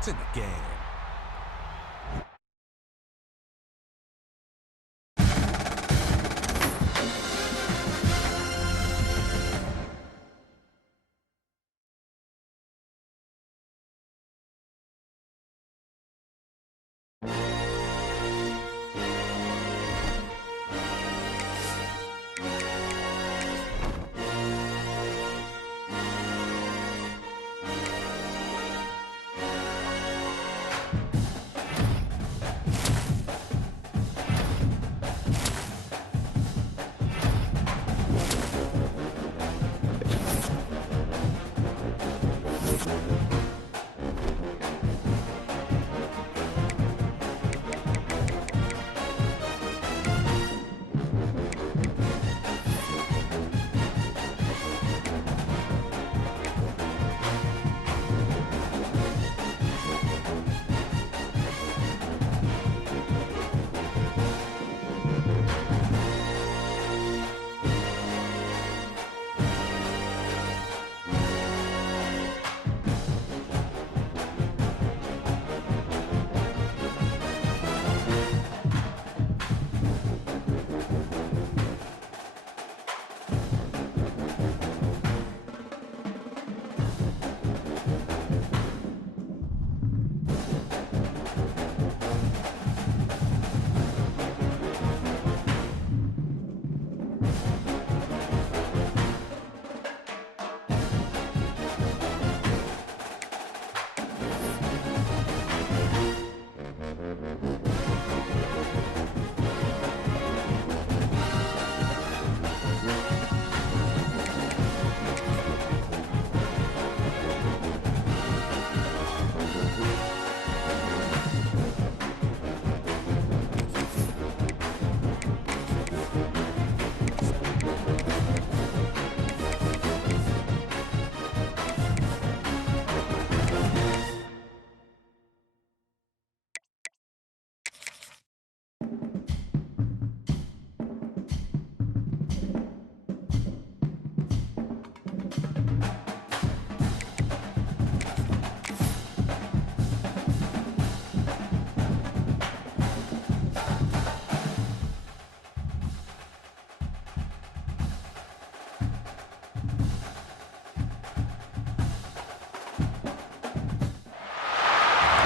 It's in the game.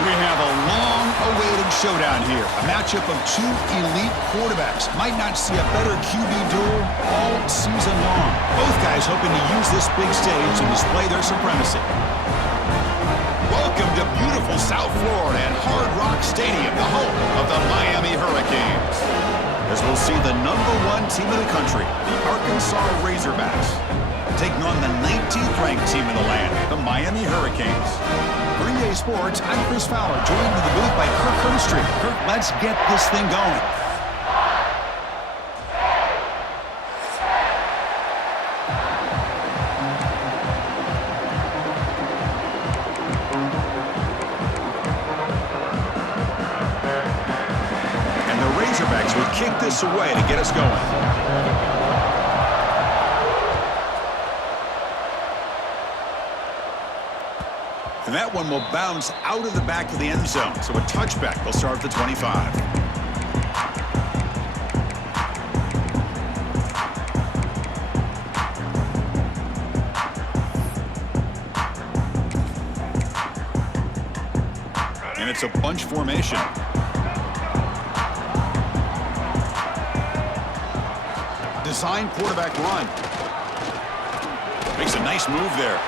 We have a long-awaited showdown here. A matchup of two elite quarterbacks. Might not see a better QB duel all season long. Both guys hoping to use this big stage to display their supremacy. Welcome to beautiful South Florida and Hard Rock Stadium, the home of the Miami Hurricanes. As we'll see the #1 team in the country, the Arkansas Razorbacks, taking on the 19th ranked team in the land, the Miami Hurricanes. For EA Sports, I'm Chris Fowler, joined in the booth by Kirk Herbstreit. Kirk, let's get this thing going. And the Razorbacks will kick this away to get us going. And that one will bounce out of the back of the end zone. So a touchback will start at the 25. And it's a bunch formation. Design quarterback run. Makes a nice move there.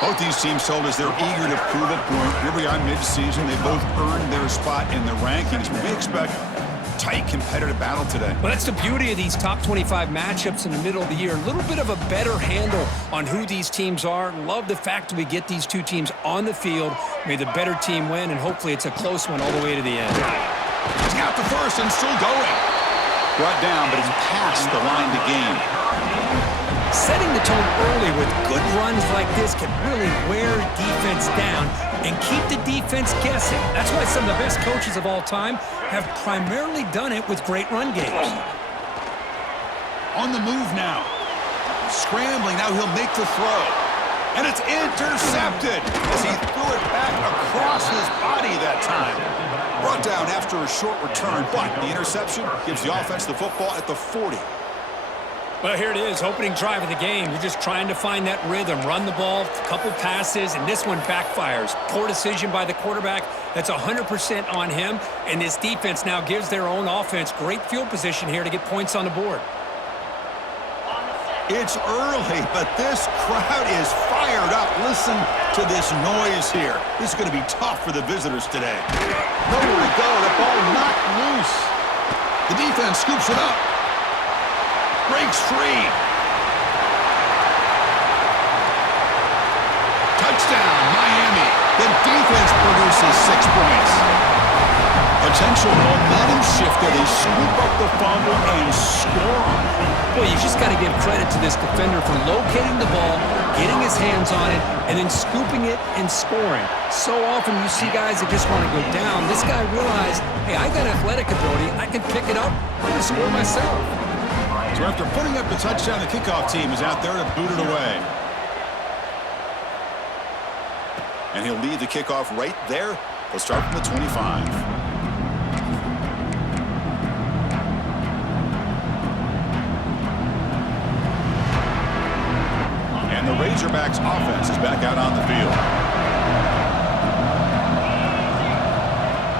Both these teams told us they're eager to prove a point. Here we are mid-season. They both earned their spot in the rankings. We expect tight, competitive battle today. Well, that's the beauty of these top 25 matchups in the middle of the year. A little bit of a better handle on who these teams are. Love the fact that we get these two teams on the field. May the better team win, and hopefully it's a close one all the way to the end. He's got the first and still going. Brought down, but he's past the line to gain. Setting the tone early with good runs like this can really wear defense down and keep the defense guessing. That's why some of the best coaches of all time have primarily done it with great run games. On the move now. Scrambling, now he'll make the throw. And it's intercepted as he threw it back across his body that time. Brought down after a short return, but the interception gives the offense the football at the 40. Well, here it is, opening drive of the game. You're just trying to find that rhythm, run the ball, a couple passes, and this one backfires. Poor decision by the quarterback. That's 100% on him, and this defense now gives their own offense great field position here to get points on the board. It's early, but this crowd is fired up. Listen to this noise here. This is going to be tough for the visitors today. Nowhere to go. The ball knocked loose. The defense scoops it up. Breaks free. Touchdown, Miami. The defense produces 6 points. Potential momentum shifter. They scoop up the fumble and score. Well, you just got to give credit to this defender for locating the ball, getting his hands on it, and then scooping it and scoring. So often you see guys that just want to go down. This guy realized, hey, I got athletic ability. I can pick it up and score myself. So after putting up the touchdown, the kickoff team is out there to boot it away. And he'll lead the kickoff right there. He'll start from the 25. And the Razorbacks offense is back out on the field.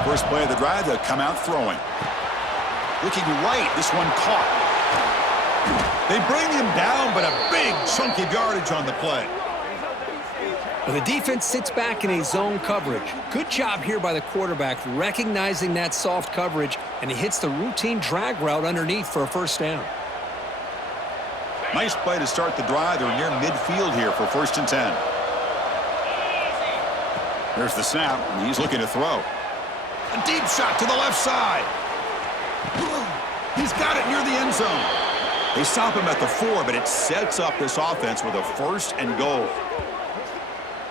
First play of the drive, they'll come out throwing. Looking right, this one caught. They bring him down, but a big chunk of yardage on the play. Well, the defense sits back in a zone coverage. Good job here by the quarterback recognizing that soft coverage, and he hits the routine drag route underneath for a first down. Nice play to start the drive. They're near midfield here for 1st and 10. There's the snap, and he's looking to throw. A deep shot to the left side. He's got it near the end zone. They stop him at the 4, but it sets up this offense with a 1st and goal.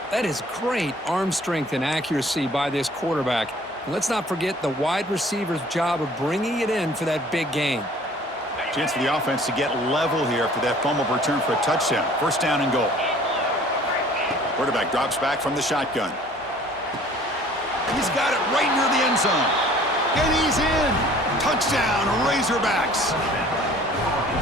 That is great arm strength and accuracy by this quarterback. And let's not forget the wide receiver's job of bringing it in for that big gain. Chance for the offense to get level here after that fumble return for a touchdown. 1st down and goal. Quarterback drops back from the shotgun. He's got it right near the end zone. And he's in. Touchdown, Razorbacks.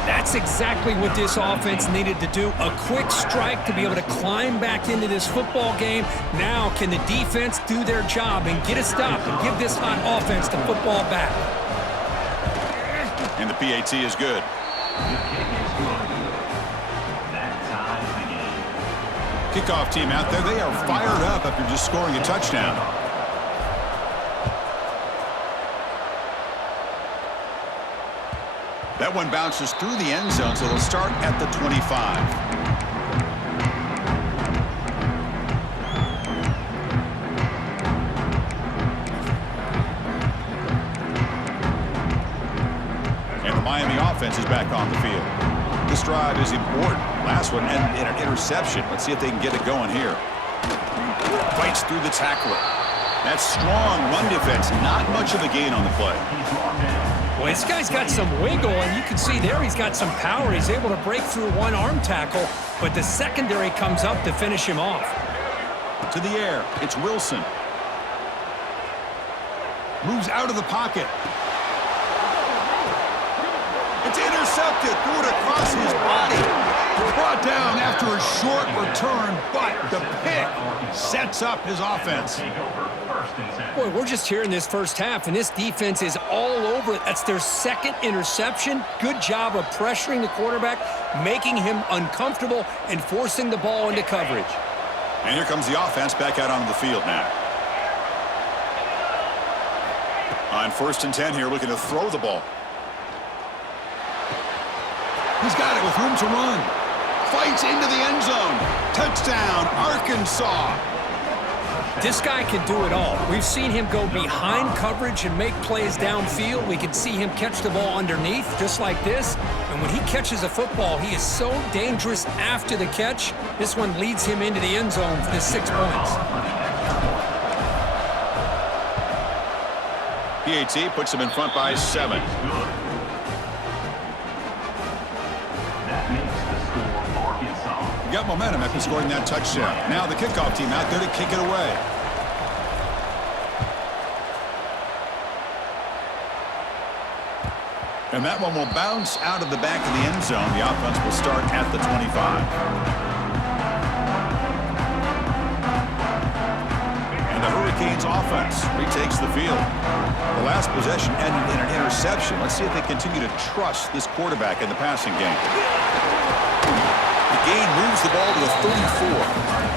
That's exactly what this offense needed to do. A quick strike to be able to climb back into this football game. Now can the defense do their job and get a stop and give this hot offense the football back? And the PAT is good. Kickoff team out there. They are fired up after just scoring a touchdown. That one bounces through the end zone, so they'll start at the 25. And the Miami offense is back on the field. This drive is important. Last one ended in an interception. Let's see if they can get it going here. Fights through the tackler. That strong run defense, not much of a gain on the play. Well, this guy's got some wiggle, and you can see there he's got some power. He's able to break through one arm tackle, but the secondary comes up to finish him off. To the air, it's Wilson. Moves out of the pocket. It's intercepted, threw it across his body. Brought down after a short return, but the pick sets up his offense. Boy, we're just here in this first half, and this defense is all over it. That's their 2nd interception. Good job of pressuring the quarterback, making him uncomfortable, and forcing the ball into coverage. And here comes the offense back out onto the field now. On 1st and 10 here, looking to throw the ball. He's got it with room to run. Fights into the end zone. Touchdown, Arkansas. This guy can do it all. We've seen him go behind coverage and make plays downfield. We can see him catch the ball underneath, just like this. And when he catches a football, he is so dangerous after the catch. This one leads him into the end zone for the 6 points. PAT puts him in front by 7. Got momentum after scoring that touchdown. Now the kickoff team out there to kick it away. And that one will bounce out of the back of the end zone. The offense will start at the 25. And the Hurricanes offense retakes the field. The last possession ended in an interception. Let's see if they continue to trust this quarterback in the passing game. The gain moves the ball to the 34.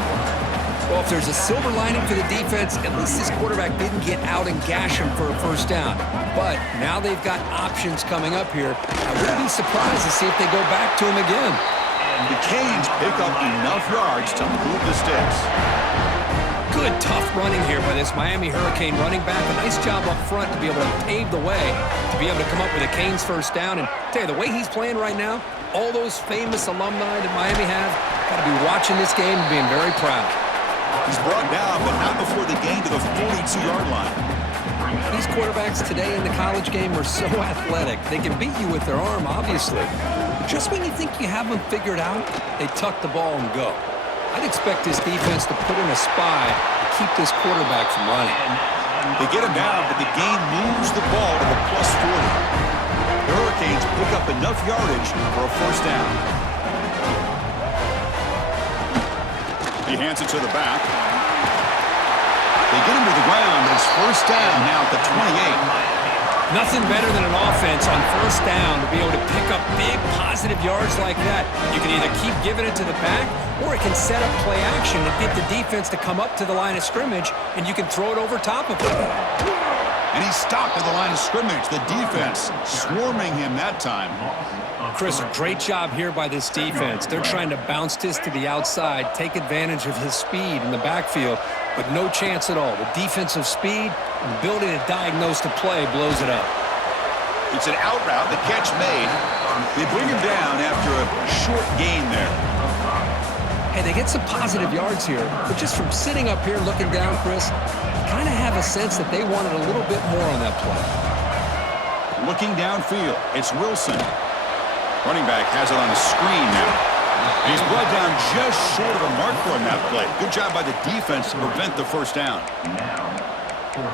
Well, if there's a silver lining for the defense, at least this quarterback didn't get out and gash him for a first down. But now they've got options coming up here. I wouldn't be surprised to see if they go back to him again. The Canes pick up enough yards to move the sticks. Good, tough running here by this Miami Hurricane running back. A nice job up front to be able to pave the way, to be able to come up with a Canes first down. And tell you, the way he's playing right now, all those famous alumni that Miami have, got to be watching this game and being very proud. He's brought down, but not before the gain to the 42-yard line. These quarterbacks today in the college game are so athletic. They can beat you with their arm, obviously. But just when you think you have them figured out, they tuck the ball and go. I'd expect this defense to put in a spy to keep this quarterback from running. They get him down, but the gain moves the ball to the plus 40. The Hurricanes pick up enough yardage for a first down. He hands it to the back. They get him to the ground, and it's first down now at the 28. Nothing better than an offense on first down to be able to pick up big positive yards like that. You can either keep giving it to the back, or it can set up play action and get the defense to come up to the line of scrimmage, and you can throw it over top of it. And he's stopped at the line of scrimmage. The defense swarming him that time. Chris, a great job here by this defense. They're trying to bounce this to the outside, take advantage of his speed in the backfield, but no chance at all. The defensive speed and the ability to diagnose the play blows it up. It's an out route, the catch made. They bring him down after a short gain there. Hey, they get some positive yards here, but just from sitting up here looking down, Chris, I kind of have a sense that they wanted a little bit more on that play. Looking downfield, it's Wilson. Running back has it on the screen now. And he's brought down just short of a marker on that play. Good job by the defense to prevent the first down.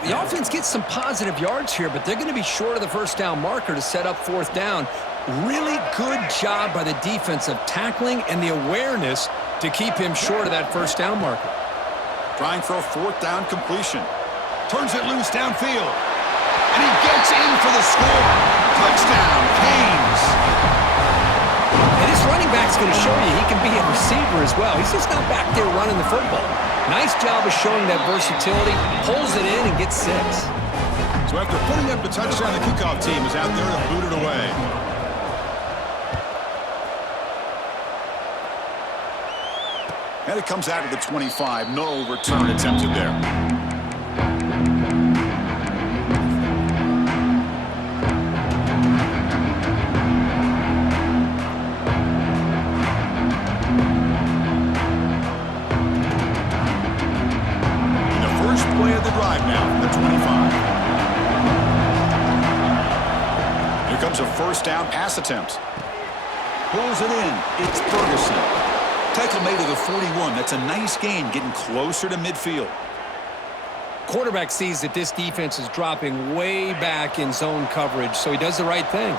The offense gets some positive yards here, but they're going to be short of the first down marker to set up fourth down. Really good job by the defense of tackling and the awareness to keep him short of that first down marker. Trying for a fourth down completion. Turns it loose downfield. And he gets in for the score. Touchdown, Canes. And this running back's going to show you he can be a receiver as well. He's just not back there running the football. Nice job of showing that versatility. Pulls it in and gets 6. So after putting up the touchdown, the kickoff team is out there to boot it away. And it comes out of the 25. No return attempted there. Play of the drive now from the 25. Here comes a first down pass attempt. Pulls it in. It's Ferguson. Tackle made to the 41. That's a nice gain, getting closer to midfield. Quarterback sees that this defense is dropping way back in zone coverage, so he does the right thing.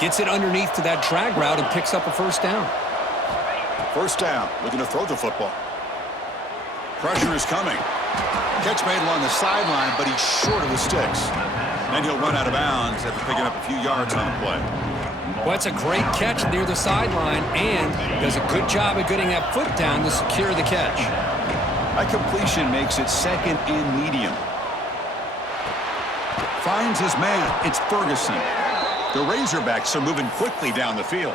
Gets it underneath to that drag route and picks up a first down. First down, looking to throw the football. Pressure is coming. Catch made along the sideline, but he's short of the sticks. And he'll run out of bounds after picking up a few yards on the play. Well, it's a great catch near the sideline and does a good job of getting that foot down to secure the catch. That completion makes it second and medium. Finds his man. It's Ferguson. The Razorbacks are moving quickly down the field.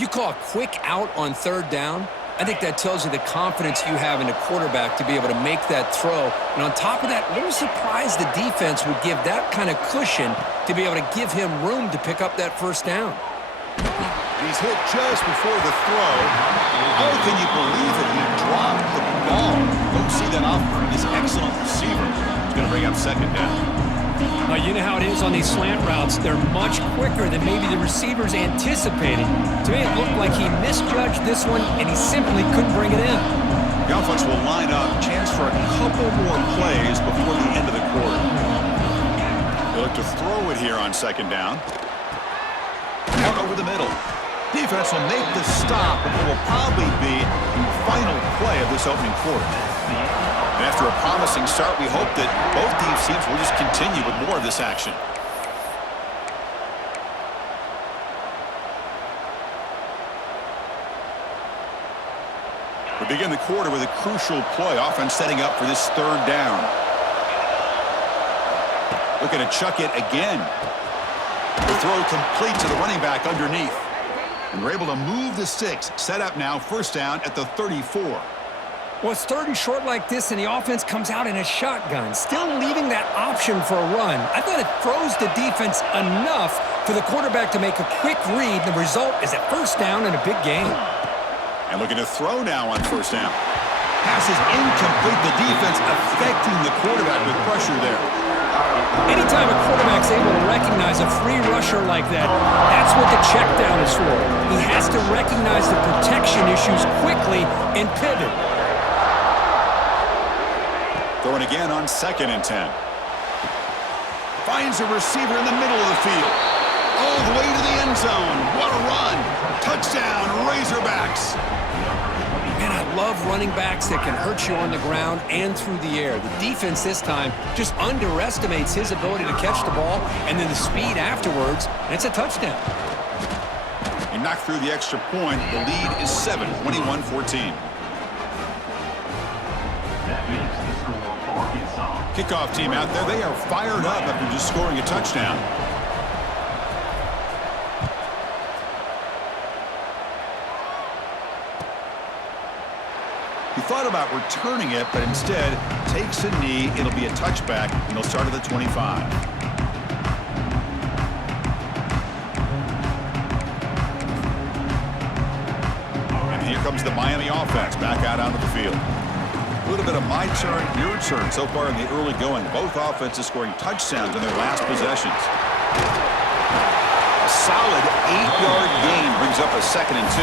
You call a quick out on third down? I think that tells you the confidence you have in a quarterback to be able to make that throw. And on top of that, a little surprised the defense would give that kind of cushion to be able to give him room to pick up that first down. He's hit just before the throw. How can you believe it? He dropped the ball. Don't see that off from this excellent receiver. He's going to bring up second down. You know how it is on these slant routes. They're much quicker than maybe the receivers anticipated. To me, it looked like he misjudged this one, and he simply couldn't bring it in. The offense will line up. Chance for a couple more plays before the end of the quarter. They look to throw it here on second down. Out over the middle. Defense will make the stop, and it will probably be the final play of this opening quarter. And after a promising start, we hope that both teams will just continue with more of this action. We begin the quarter with a crucial play. Offense setting up for this third down. Looking to chuck it again. The throw complete to the running back underneath. And we're able to move the sticks. Set up now, first down at the 34. Well, it's third and short like this, and the offense comes out in a shotgun, still leaving that option for a run. I thought it throws the defense enough for the quarterback to make a quick read. The result is a first down and a big gain. And looking to throw now on first down. Pass is incomplete. The defense affecting the quarterback with pressure there. Anytime a quarterback's able to recognize a free rusher like that, that's what the check down is for. He has to recognize the protection issues quickly and pivot. Throwing again on second and 10. Finds a receiver in the middle of the field. All the way to the end zone. What a run. Touchdown, Razorbacks. Man, I love running backs that can hurt you on the ground and through the air. The defense this time just underestimates his ability to catch the ball and then the speed afterwards, and it's a touchdown. He knocked through the extra point. The lead is 7, 21-14. Kickoff team out there. They are fired up after just scoring a touchdown. He thought about returning it, but instead takes a knee. It'll be a touchback, and they'll start at the 25. And here comes the Miami offense back out onto the field. A little bit of my turn, your turn so far in the early going. Both offenses scoring touchdowns in their last possessions. A solid 8-yard gain brings up a second and 2.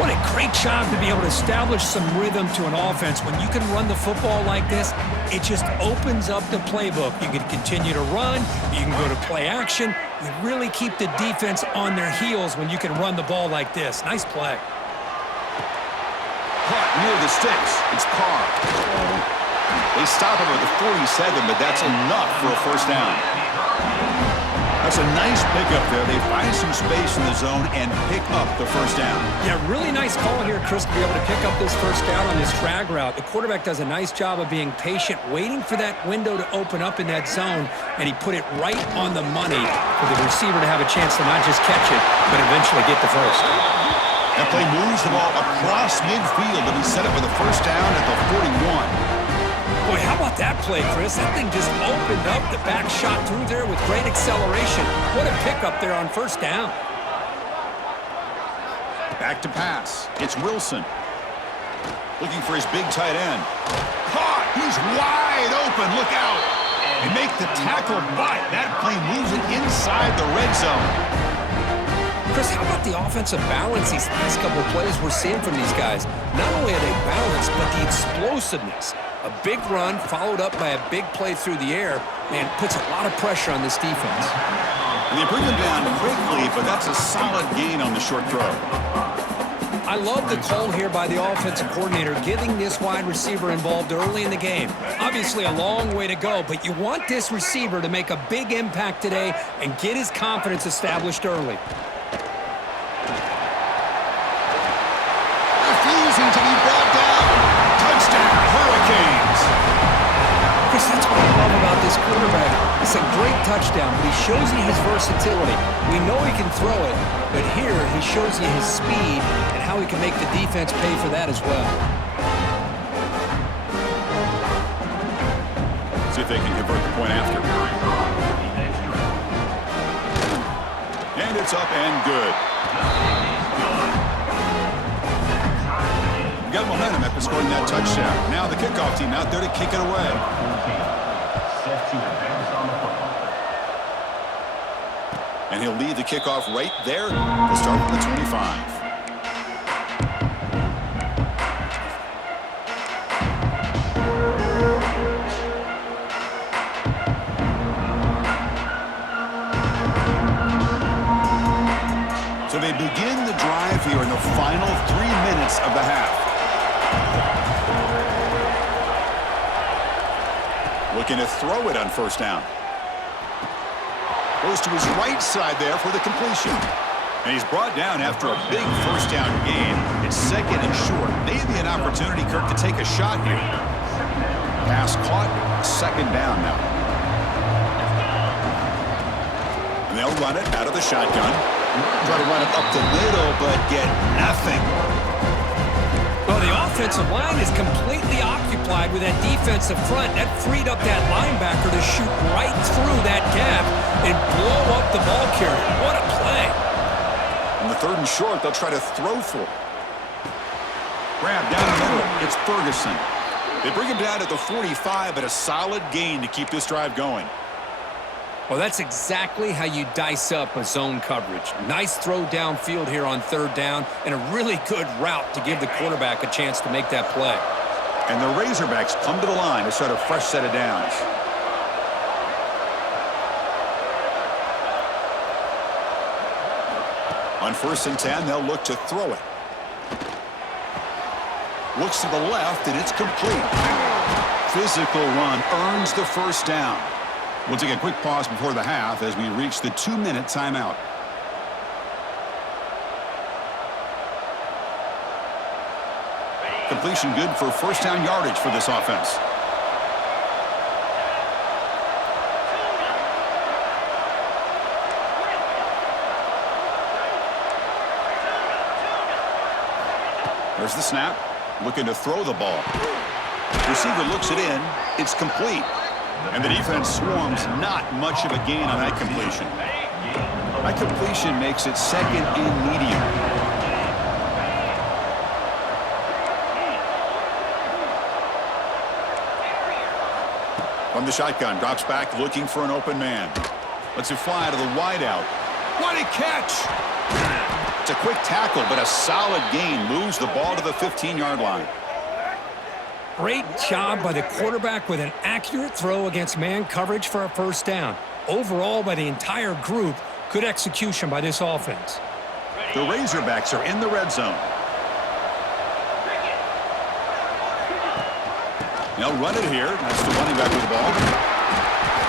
What a great job to be able to establish some rhythm to an offense. When you can run the football like this, it just opens up the playbook. You can continue to run. You can go to play action. You really keep the defense on their heels when you can run the ball like this. Nice play. Caught near the sticks. It's Carr. They stop him at the 47, but that's enough for a first down. That's a nice pickup there. They find some space in the zone and pick up the first down. Yeah, really nice call here, Chris, to be able to pick up this first down on this drag route. The quarterback does a nice job of being patient, waiting for that window to open up in that zone, and he put it right on the money for the receiver to have a chance to not just catch it, but eventually get the first. That play moves the ball across midfield to be set up with a first down at the 41. Boy, how about that play, Chris? That thing just opened up. The back shot through there with great acceleration. What a pickup there on first down. Back to pass. It's Wilson. Looking for his big tight end. Caught! He's wide open. Look out! They make the tackle, but that play moves it inside the red zone. Chris, how about the offensive balance these last couple of plays we're seeing from these guys? Not only are they balanced, but the explosiveness. A big run followed up by a big play through the air, man, puts a lot of pressure on this defense. And they bring them down quickly, but that's a solid gain on the short throw. I love the call here by the offensive coordinator, getting this wide receiver involved early in the game. Obviously a long way to go, but you want this receiver to make a big impact today and get his confidence established early. Refusing to be brought down. Touchdown, Hurricanes. Chris, that's what I love about this quarterback. It's a great touchdown, but he shows you his versatility. We know he can throw it, but here he shows you his speed and how he can make the defense pay for that as well. See if they can convert the point after. And it's up and good. Got momentum after scoring that touchdown. Now the kickoff team out there to kick it away. And he'll lead the kickoff right there. We'll start with the 25. So they begin the drive here in the final 3 minutes of the half. Looking to throw it on first down. Goes to his right side there for the completion. And he's brought down after a big first down gain. It's second and short. Maybe an opportunity, Kirk, to take a shot here. Pass caught. Second down now. And they'll run it out of the shotgun. Try to run it up the middle, but get nothing. Well, the offensive line is completely occupied with that defensive front. That freed up that linebacker to shoot right through that gap and blow up the ball carrier. What a play. On the third and short, they'll try to throw for it. Grab down the middle. It's Ferguson. They bring him down at the 45, but a solid gain to keep this drive going. Well, that's exactly how you dice up a zone coverage. Nice throw downfield here on third down, and a really good route to give the quarterback a chance to make that play. And the Razorbacks come to the line to start a fresh set of downs. On 1st and 10, they'll look to throw it. Looks to the left, and it's complete. Physical run earns the first down. We'll take a quick pause before the half as we reach the 2-minute timeout. Completion good for first down yardage for this offense. There's the snap. Looking to throw the ball. Receiver looks it in. It's complete. And the defense swarms. Not much of a gain on that completion. That completion makes it second and medium. From the shotgun, drops back looking for an open man. Lets it fly to the wideout. What a catch! It's a quick tackle, but a solid gain. Moves the ball to the 15-yard line. Great job by the quarterback with an accurate throw against man coverage for a first down. Overall, by the entire group, good execution by this offense. The Razorbacks are in the red zone. They'll run it here. That's the running back with the ball.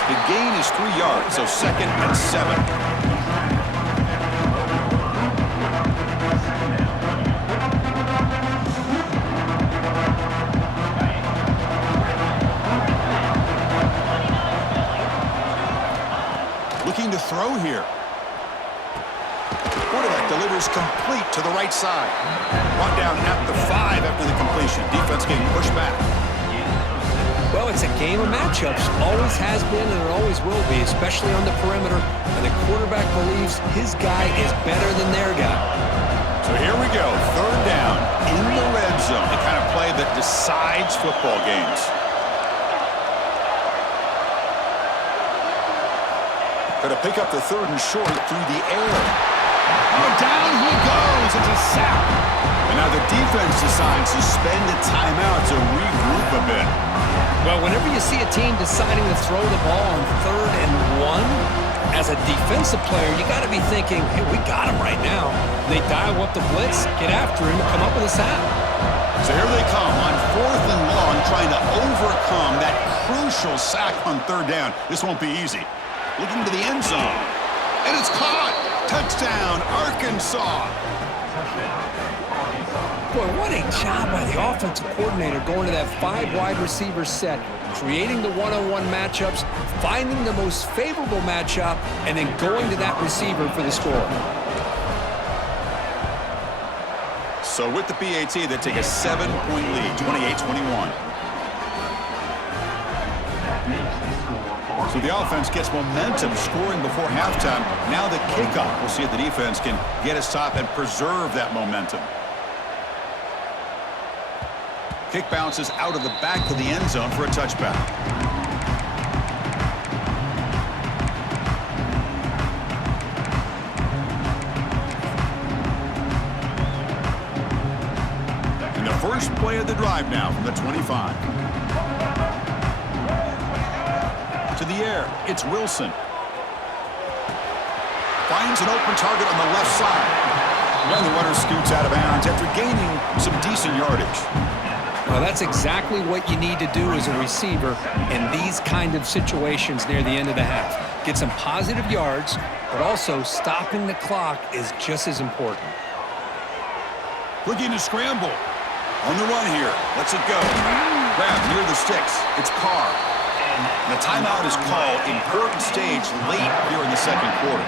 The gain is 3 yards, so 2nd and 7. Looking to throw here. Quarterback delivers complete to the right side. Brought down at the 5 after the completion. Defense getting pushed back. Well, it's a game of matchups. Always has been and it always will be, especially on the perimeter. And the quarterback believes his guy is better than their guy. So here we go. 3rd down in the red zone. The kind of play that decides football games. Going to pick up the 3rd and short through the air. Oh, down he goes. It's a sack. And now the defense decides to spend a timeout to regroup a bit. Well, whenever you see a team deciding to throw the ball on 3rd and 1, as a defensive player, you got to be thinking, hey, we got him right now. They dial up the blitz, get after him, come up with a sack. So here they come on 4th and long, trying to overcome that crucial sack on 3rd down. This won't be easy. Looking to the end zone. And it's caught. Touchdown, Arkansas. Boy, what a job by the offensive coordinator going to that 5 wide receiver set, creating the one-on-one matchups, finding the most favorable matchup, and then going to that receiver for the score. So with the PAT, they take a 7-point lead, 28-21. So the offense gets momentum, scoring before halftime. Now the kickoff. We'll see if the defense can get his top and preserve that momentum. Kick bounces out of the back of the end zone for a touchback. First play of the drive now from the 25. To the air, it's Wilson. Finds an open target on the left side. And the runner scoots out of bounds after gaining some decent yardage. Well, that's exactly what you need to do as a receiver in these kind of situations near the end of the half. Get some positive yards, but also stopping the clock is just as important. Looking to scramble. On the run here. Lets it go. Grab near the sticks. It's Carr. And the timeout is called. Important stage late here in the second quarter.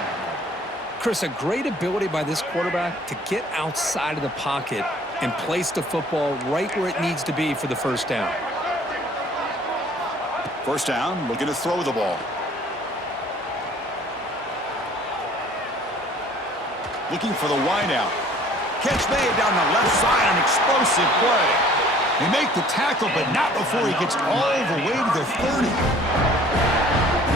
Chris, a great ability by this quarterback to get outside of the pocket and place the football right where it needs to be for the first down. First down, looking to throw the ball. Looking for the wideout. Catch made down the left side, an explosive play. They make the tackle, but not before he gets all the way to the 30.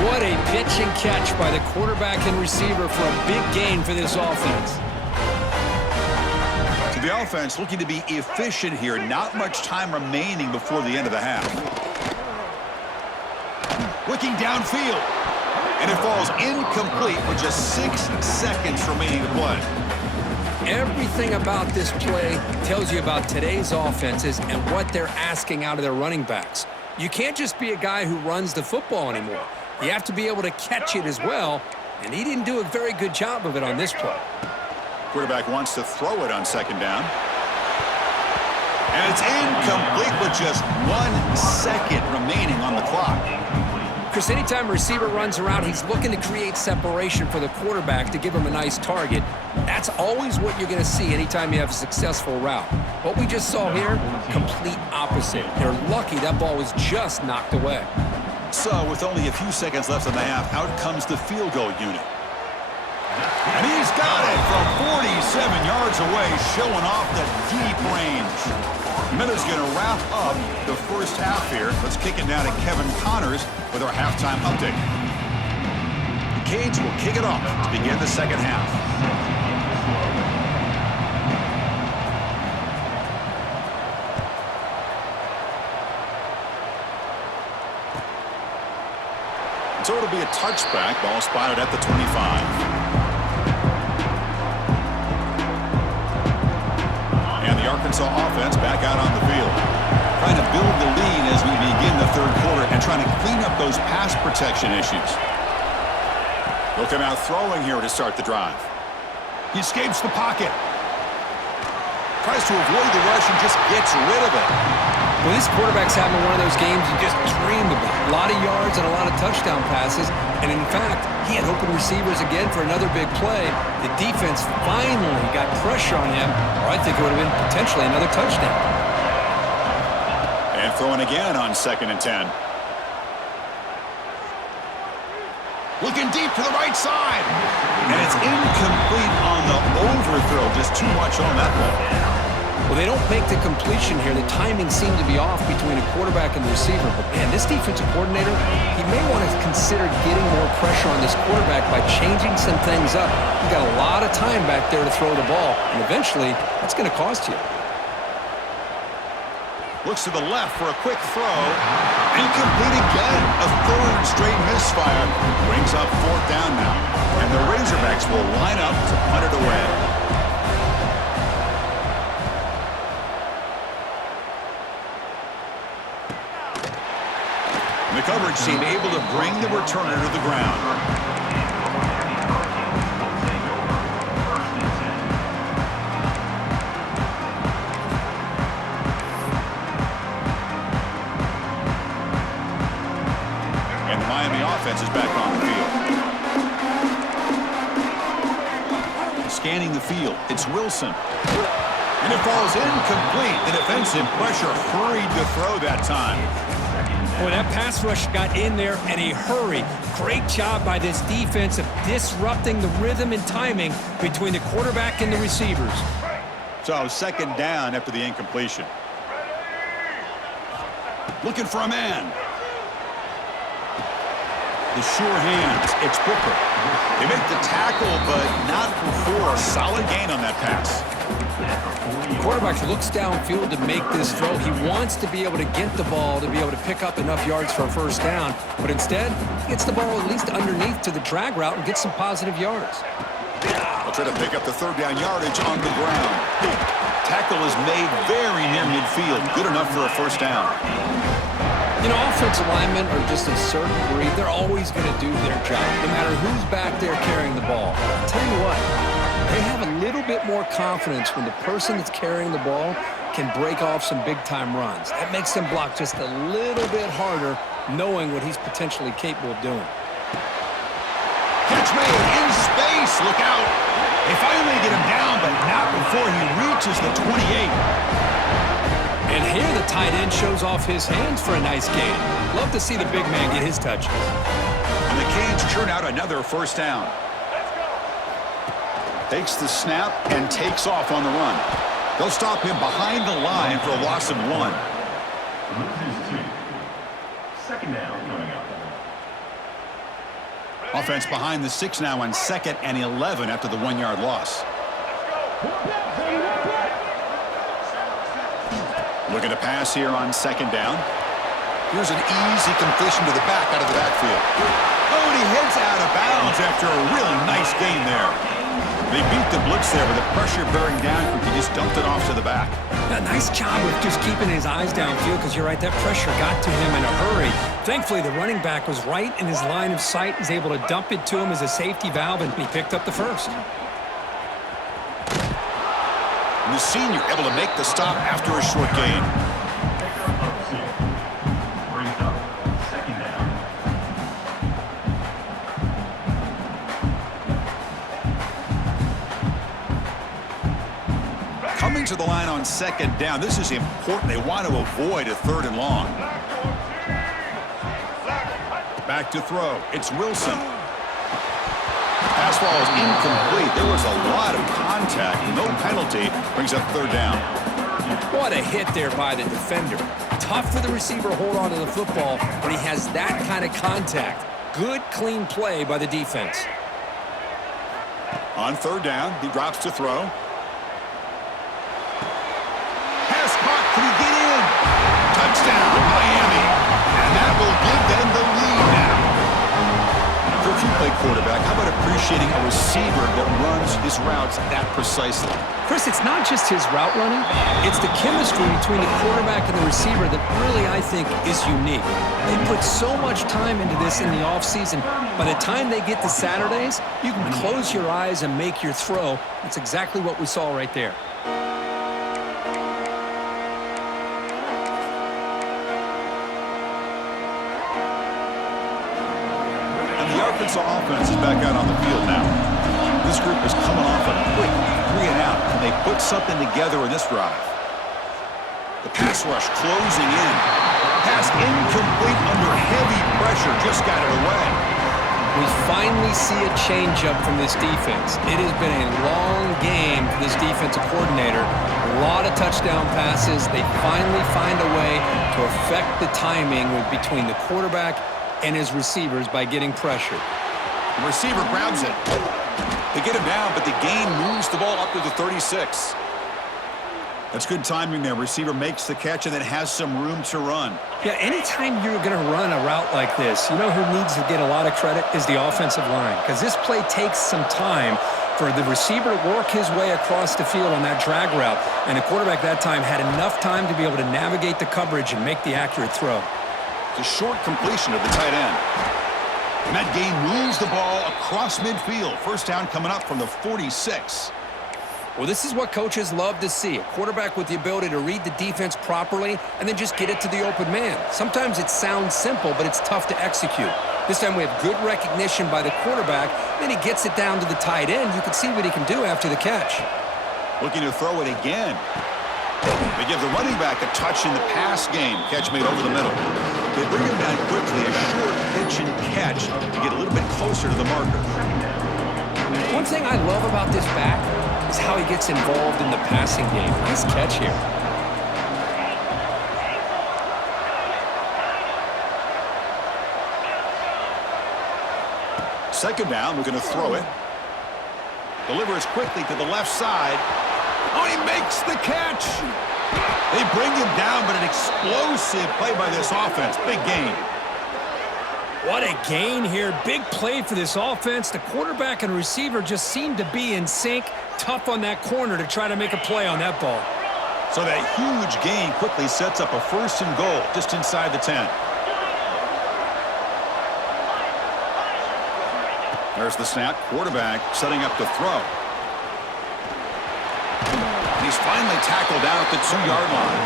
What a pitch and catch by the quarterback and receiver for a big gain for this offense. So the offense looking to be efficient here. Not much time remaining before the end of the half. Looking downfield. And it falls incomplete with just 6 seconds remaining to play. Everything about this play tells you about today's offenses and what they're asking out of their running backs. You can't just be a guy who runs the football anymore. You have to be able to catch it as well, and he didn't do a very good job of it on this play. Quarterback wants to throw it on second down. And it's incomplete with just 1 second remaining on the clock. Chris, anytime a receiver runs around, he's looking to create separation for the quarterback to give him a nice target. That's always what you're going to see anytime you have a successful route. What we just saw here, complete opposite. They're lucky that ball was just knocked away. So, with only a few seconds left in the half, out comes the field goal unit. And he's got it from 47 yards away, showing off the deep range. Miller's going to wrap up the first half here. Let's kick it down to Kevin Connors with our halftime update. The Canes will kick it off to begin the second half. So it'll be a touchback. Ball spotted at the 25. And the Arkansas offense back out on the field. Trying to build the lead as we begin the third quarter and trying to clean up those pass protection issues. They'll come out throwing here to start the drive. He escapes the pocket. Tries to avoid the rush and just gets rid of it. Well, this quarterback's having one of those games you just dreamed about. A lot of yards and a lot of touchdown passes. And in fact, he had open receivers again for another big play. The defense finally got pressure on him, or I think it would have been potentially another touchdown. And throwing again on 2nd and 10. Looking deep to the right side. And it's incomplete on the overthrow. Just too much on that ball. Well, they don't make the completion here. The timing seemed to be off between a quarterback and the receiver. But, man, this defensive coordinator, he may want to consider getting more pressure on this quarterback by changing some things up. He's got a lot of time back there to throw the ball, and eventually that's going to cost you. Looks to the left for a quick throw. Incomplete again. A third straight misfire. Brings up 4th down now. And the Razorbacks will line up to punt it away. The coverage team able to bring the returner to the ground. And the Miami offense is back on the field. Scanning the field, it's Wilson. And it falls incomplete. The defensive pressure hurried to throw that time. Boy, that pass rush got in there in a hurry. Great job by this defense of disrupting the rhythm and timing between the quarterback and the receivers. So 2nd down after the incompletion. Looking for a man. The sure hands. It's Booker. They make the tackle, but not before. Solid gain on that pass. quarterback looks downfield to make this throw. He wants to be able to get the ball to be able to pick up enough yards for a first down, but instead, he gets the ball at least underneath to the drag route and gets some positive yards. They'll try to pick up the third down yardage on the ground. Tackle is made very near midfield. Good enough for a first down. You know, offensive linemen are just a certain breed. They're always going to do their job, no matter who's back there carrying the ball. I'll tell you what, they have a little bit more confidence when the person that's carrying the ball can break off some big-time runs. That makes them block just a little bit harder, knowing what he's potentially capable of doing. Catch made in space. Look out. They finally get him down, but not before he reaches the 28. And here the tight end shows off his hands for a nice gain. Love to see the big man get his touches. And the Canes churn out another first down. Takes the snap and takes off on the run. They'll stop him behind the line for a loss of 1. Second down coming up. Offense behind the 6 now on 2nd and 11 after the 1-yard loss. Looking to pass here on 2nd down. Here's an easy completion to the back out of the backfield. Oh, and he heads out of bounds after a really nice gain there. They beat the blitz there with the pressure bearing down. He just dumped it off to the back. A nice job with just keeping his eyes downfield because you're right, that pressure got to him in a hurry. Thankfully, the running back was right in his line of sight. He's able to dump it to him as a safety valve, and he picked up the first. And the senior able to make the stop after a short gain. Brings up second down. Coming to the line on 2nd down. This is important. They want to avoid a 3rd and long. Back to throw. It's Wilson. Pass ball is incomplete. There was a lot of contact. No penalty. Brings up 3rd down. What a hit there by the defender. Tough for the receiver to hold on to the football when he has that kind of contact. Good, clean play by the defense. On 3rd down, he drops to throw. Pass caught. Can he get in? Touchdown, Miami. And that will give them the lead now. For a few-play quarterback, how about appreciating a receiver that runs his routes that precisely? Chris, it's not just his route running. It's the chemistry between the quarterback and the receiver that really, I think, is unique. They put so much time into this in the offseason. By the time they get to Saturdays, you can close your eyes and make your throw. That's exactly what we saw right there. Arkansas offense is back out on the field now. This group is coming off a quick 3 and out. Can they put something together in this drive? The pass rush closing in. Pass incomplete under heavy pressure. Just got it away. We finally see a changeup from this defense. It has been a long game for this defensive coordinator. A lot of touchdown passes. They finally find a way to affect the timing between the quarterback and his receivers by getting pressure. The receiver grabs it. They get him down, but the gain moves the ball up to the 36. That's good timing there. Receiver makes the catch and then has some room to run. Yeah, anytime you're going to run a route like this, you know who needs to get a lot of credit is the offensive line, because this play takes some time for the receiver to work his way across the field on that drag route, and the quarterback that time had enough time to be able to navigate the coverage and make the accurate throw. The short completion of the tight end. And that gain moves the ball across midfield. First down coming up from the 46. Well, this is what coaches love to see. A quarterback with the ability to read the defense properly and then just get it to the open man. Sometimes it sounds simple, but it's tough to execute. This time we have good recognition by the quarterback. Then he gets it down to the tight end. You can see what he can do after the catch. Looking to throw it again. They give the running back a touch in the pass game. Catch made over the middle. They bring him down quickly, a short pitch and catch to get a little bit closer to the marker. One thing I love about this back is how he gets involved in the passing game. Nice catch here. Second down, we're going to throw it. Delivers quickly to the left side. Oh, he makes the catch. bring him down, but an explosive play by this offense. Big gain. What a gain here. Big play for this offense. The quarterback and receiver just seemed to be in sync. Tough on that corner to try to make a play on that ball. So that huge gain quickly sets up a 1st and goal just inside the 10. There's the snap. Quarterback setting up to throw. And he's finally tackled out at the 2-yard line.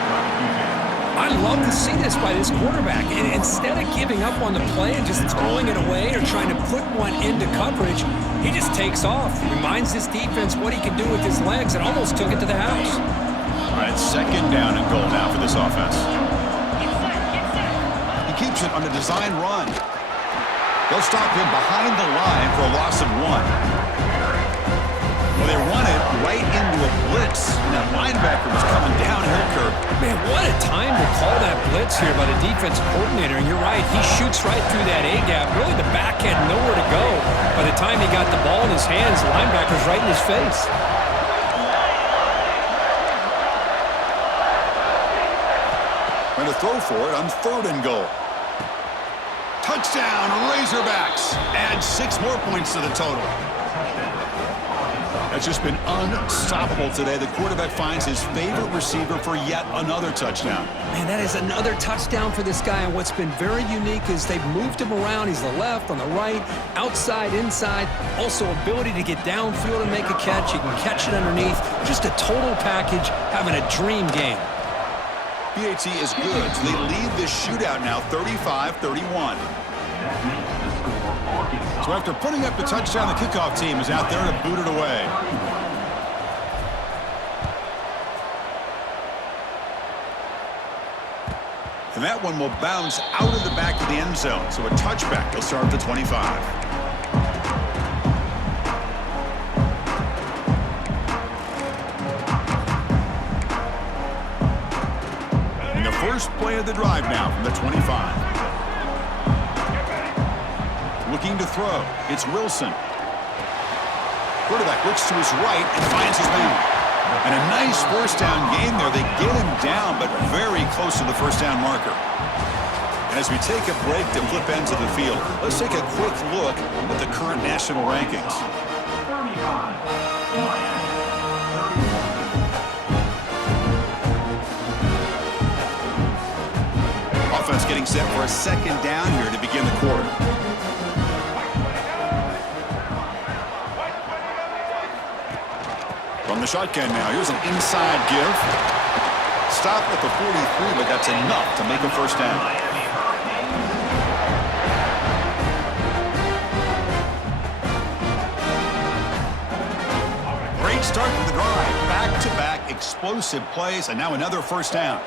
I love to see this by this quarterback. And instead of giving up on the play and just throwing it away or trying to put one into coverage, he just takes off. Reminds this defense what he can do with his legs and almost took it to the house. All right, 2nd down and goal now for this offense. He keeps it on a design run. They'll stop him behind the line for a loss of 1. Well, they run it right into a blitz. And that linebacker was coming downhill curve. Man, what a time to call that blitz here by the defensive coordinator. And you're right, he shoots right through that A-gap. Really, the back had nowhere to go. By the time he got the ball in his hands, the linebacker's right in his face. Going to throw for it on 3rd and goal. Touchdown, Razorbacks. Add 6 more points to the total. That's just been unstoppable today. The quarterback finds his favorite receiver for yet another touchdown. Man, that is another touchdown for this guy. And what's been very unique is they've moved him around. He's the left, on the right, outside, inside. Also, ability to get downfield and make a catch. He can catch it underneath. Just a total package, having a dream game. PAT is good, so they lead this shootout now 35-31. So after putting up the touchdown, the kickoff team is out there to boot it away. And that one will bounce out of the back of the end zone. So a touchback will start at the 25. And the first play of the drive now from the 25. Looking to throw. It's Wilson. Quarterback looks to his right and finds his man. And a nice 1st down gain there. They get him down, but very close to the 1st down marker. And as we take a break to flip ends of the field, let's take a quick look at the current national rankings. 35. Offense getting set for a 2nd down here to begin the quarter. From the shotgun now, here's an inside give. Stop at the 43, but that's enough to make a 1st down. Great start to the drive. Back-to-back explosive plays, and now another 1st down.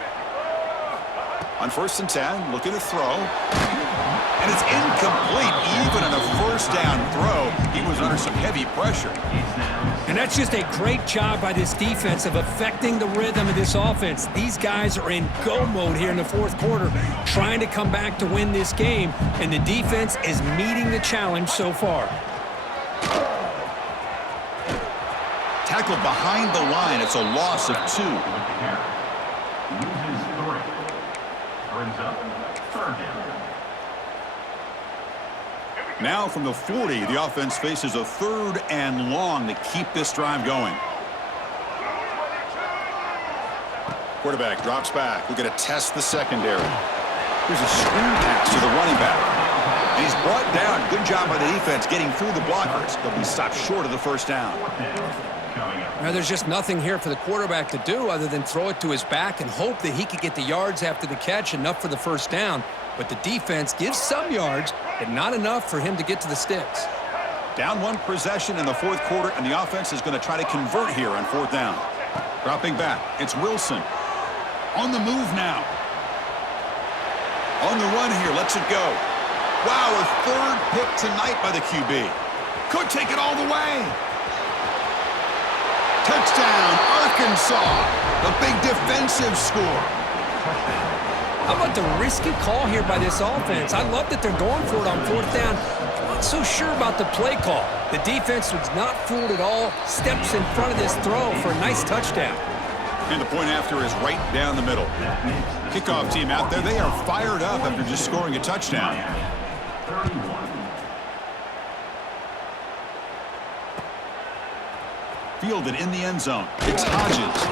On 1st and 10, looking to throw. And it's incomplete. Even on a 1st down throw, he was under some heavy pressure. And that's just a great job by this defense of affecting the rhythm of this offense. These guys are in go mode here in the 4th quarter, trying to come back to win this game, and the defense is meeting the challenge so far. Tackled behind the line. It's a loss of 2. Loses 3. Brings up 3rd down. Now from the 40, the offense faces a 3rd and long to keep this drive going. Quarterback drops back. We're going to test the secondary. Here's a screen pass to the running back. And he's brought down. Good job by the defense getting through the blockers. But we stopped short of the 1st down. Now, there's just nothing here for the quarterback to do other than throw it to his back and hope that he could get the yards after the catch, enough for the 1st down. But the defense gives some yards, but not enough for him to get to the sticks. Down 1 possession in the 4th quarter, and the offense is going to try to convert here on 4th down. Dropping back, it's Wilson. On the move now. On the run here, lets it go. Wow, a 3rd pick tonight by the QB. Could take it all the way. Touchdown, Arkansas. A big defensive score. How about the risky call here by this offense? I love that they're going for it on 4th down. I'm not so sure about the play call. The defense was not fooled at all. Steps in front of this throw for a nice touchdown. And the point after is right down the middle. Kickoff team out there, they are fired up after just scoring a touchdown. 31. Fielded in the end zone. It's Hodges.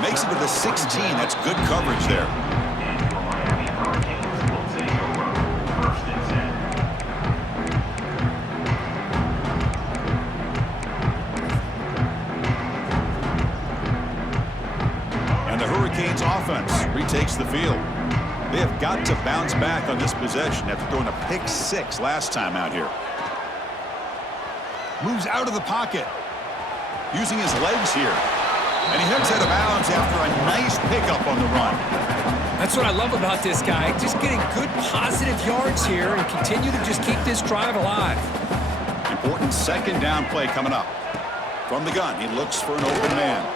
Makes it to the 16. That's good coverage there. And the Miami Hurricanes will take over 1st and 10. And the Hurricanes offense retakes the field. They have got to bounce back on this possession after throwing a pick 6 last time out here. Moves out of the pocket. Using his legs here. And he heads out of bounds after a nice pickup on the run. That's what I love about this guy. Just getting good positive yards here and continue to just keep this drive alive. Important second down play coming up. From the gun, he looks for an open man.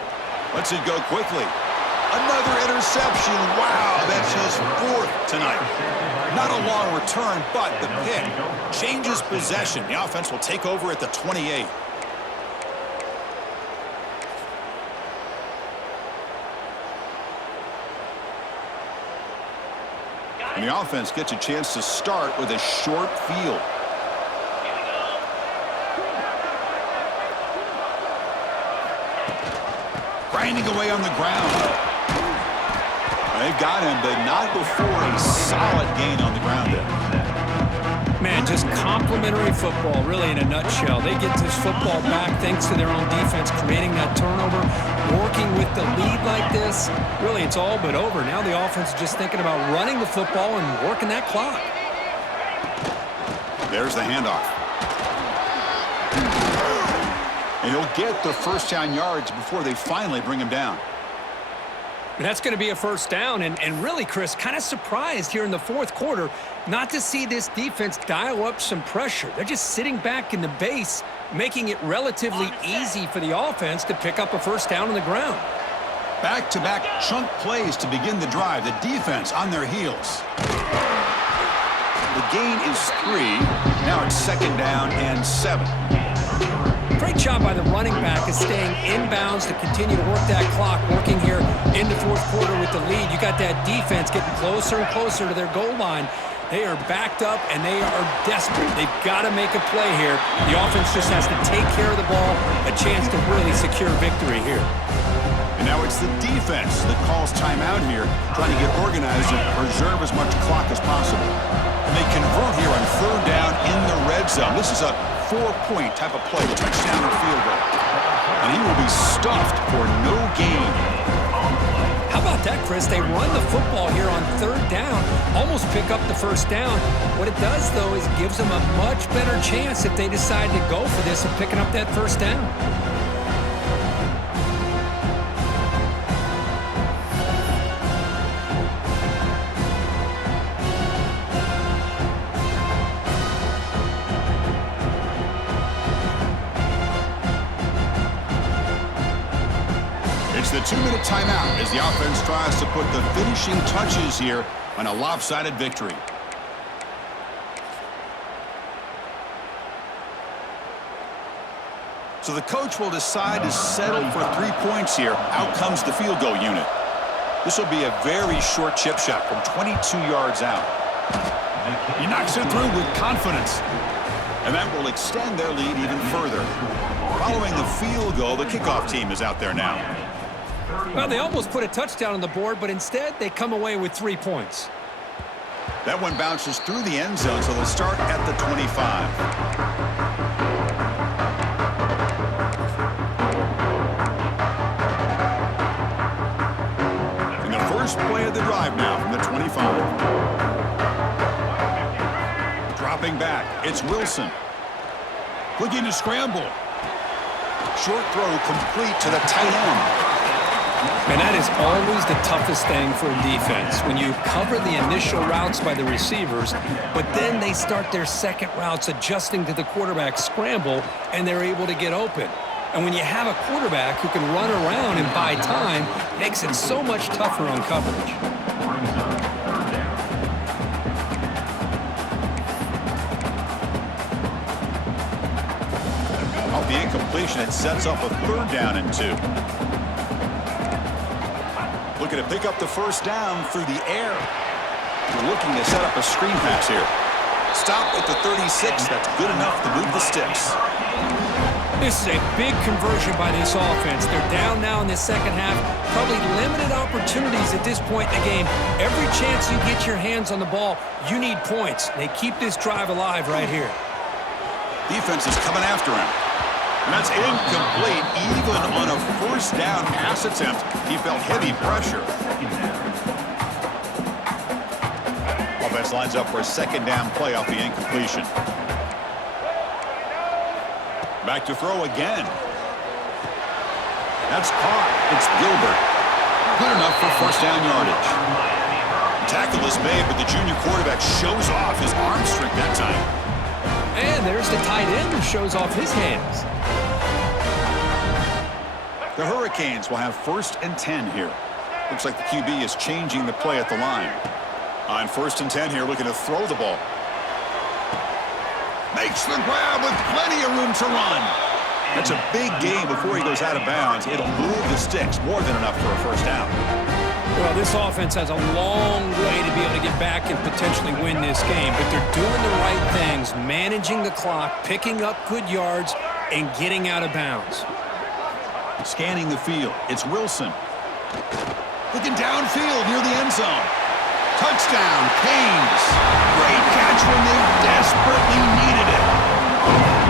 Lets it go quickly. Another interception. Wow, that's his 4th tonight. Not a long return, but the pick changes possession. The offense will take over at the 28. And the offense gets a chance to start with a short field. Grinding away on the ground. They've got him, but not before a solid gain on the ground there. Man, just complimentary football, really, in a nutshell. They get this football back thanks to their own defense, creating that turnover, working with the lead like this. Really, it's all but over. Now the offense is just thinking about running the football and working that clock. There's the handoff. And he'll get the first down yards before they finally bring him down. And that's going to be a first down. And really, Chris, kind of surprised here in the 4th quarter not to see this defense dial up some pressure. They're just sitting back in the base, making it relatively easy for the offense to pick up a first down on the ground. Back-to-back chunk plays to begin the drive. The defense on their heels. The gain is 3. Now it's 2nd down and 7. Great job by the running back is staying inbounds to continue to work that clock, working here in the 4th quarter with the lead. You got that defense getting closer and closer to their goal line. They are backed up, and they are desperate. They've got to make a play here. The offense just has to take care of the ball, a chance to really secure victory here. And now it's the defense that calls timeout here, trying to get organized and preserve as much clock as possible. And they convert here on 3rd down in the red zone. This is a 4-point type of play, touchdown or field goal. And he will be stuffed for no gain. How about that, Chris? They run the football here on 3rd down, almost pick up the first down. What it does, though, is gives them a much better chance if they decide to go for this and picking up that first down. It's the 2-minute timeout as the offense tries to put the finishing touches here on a lopsided victory. So the coach will decide to settle for 3 points here. Out comes the field goal unit. This will be a very short chip shot from 22 yards out. He knocks it through with confidence. And that will extend their lead even further. Following the field goal, the kickoff team is out there now. Well, they almost put a touchdown on the board, but instead they come away with 3 points. That one bounces through the end zone, so they'll start at the 25. And the first play of the drive now from the 25. Dropping back, it's Wilson. Looking to scramble. Short throw complete to the tight end. And that is always the toughest thing for a defense, when you cover the initial routes by the receivers, but then they start their second routes adjusting to the quarterback scramble, and they're able to get open. And when you have a quarterback who can run around and buy time, it makes it so much tougher on coverage. Off the incompletion, it sets up a 3rd down and 2. Looking to pick up the first down through the air. They're looking to set up a screen pass here. Stop at the 36. That's good enough to move the sticks. This is a big conversion by this offense. They're down now in the second half. Probably limited opportunities at this point in the game. Every chance you get your hands on the ball, you need points. They keep this drive alive right here. Defense is coming after him. And that's incomplete. Even on a first down pass attempt, he felt heavy pressure. Offense lines up for a second down play off the incompletion. Back to throw again. That's caught. It's Gilbert. Good enough for first down yardage. Tackle is made, but the junior quarterback shows off his arm strength that time. And there's the tight end who shows off his hands. The Hurricanes will have 1st and 10 here. Looks like the QB is changing the play at the line. On 1st and 10 here, looking to throw the ball. Makes the grab with plenty of room to run. That's a big gain before he goes out of bounds. It'll move the sticks, more than enough for a first down. Well, this offense has a long way to be able to get back and potentially win this game, but they're doing the right things, managing the clock, picking up good yards, and getting out of bounds. Scanning the field, it's Wilson. Looking downfield near the end zone. Touchdown, Canes. Great catch when they desperately needed it.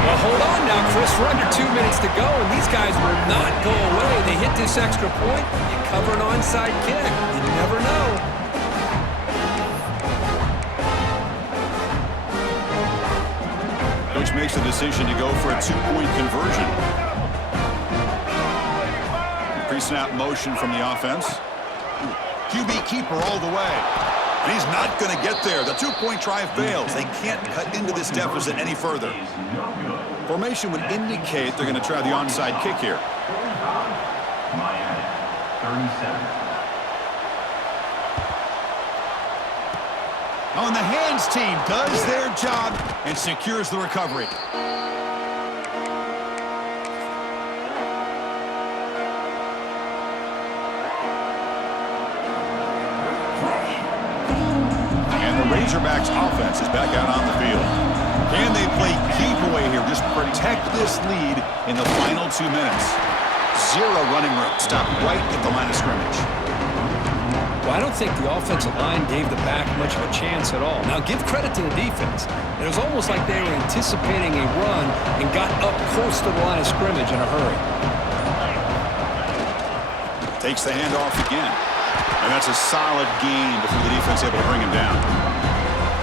Well, hold on now, Chris. We're under 2 minutes to go, and these guys will not go away. They hit this extra point. You cover an onside kick. You never know. Coach makes the decision to go for a 2-point conversion. Pre-snap motion from the offense. QB keeper all the way. And he's not going to get there. The 2-point try fails. They can't cut into this deficit any further. Formation would indicate they're going to try the onside kick here. Miami, 37. On the hands team does their job and secures the recovery. Razorbacks offense is back out on the field. Can they play keep away here? Just protect this lead in the final 2 minutes. 0 running room. Stop right at the line of scrimmage. Well, I don't think the offensive line gave the back much of a chance at all. Now, give credit to the defense. It was almost like they were anticipating a run and got up close to the line of scrimmage in a hurry. Takes the handoff again. And that's a solid gain before the defense able to bring him down.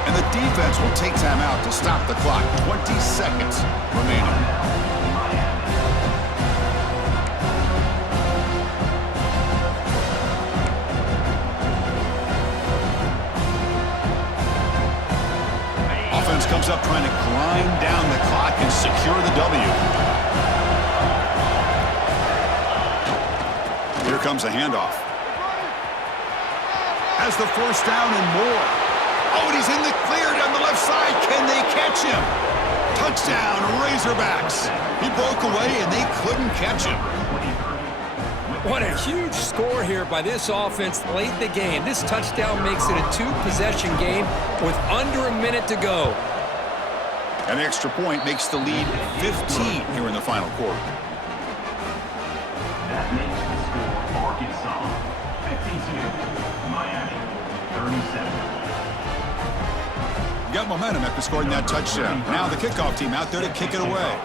And the defense will take time out to stop the clock. 20 seconds remaining. Offense comes up trying to grind down the clock and secure the W. Here comes a handoff. Has the first down and more. Oh, and he's in the clear down the left side. Can they catch him? Touchdown, Razorbacks. He broke away, and they couldn't catch him. What a huge score here by this offense late in the game. This touchdown makes it a 2-possession game with under a minute to go. An extra point makes the lead 15 here in the final quarter. That makes the score Arkansas 52, Miami 37. Got momentum after scoring that touchdown. Now the kickoff team out there to kick it away.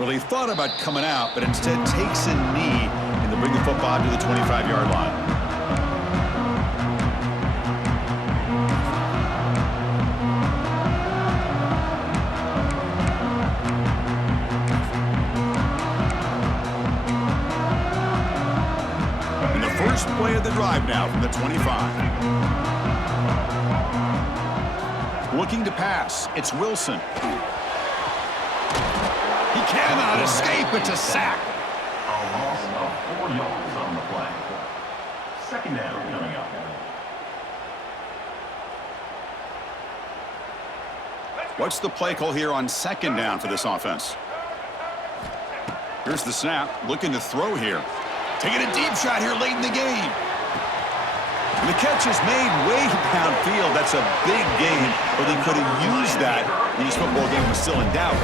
Well, he thought about coming out, but instead takes a knee and to bring the football to the 25-yard line. And the first play of the drive now from the 25. Looking to pass, it's Wilson. He cannot escape. It's a sack. A loss of 4 yards on the play. Second down coming up. What's the play call here on second down for this offense? Here's the snap, looking to throw here. Taking a deep shot here late in the game. And the catch is made way downfield. That's a big gain, but he could have used that when his football game was still in doubt.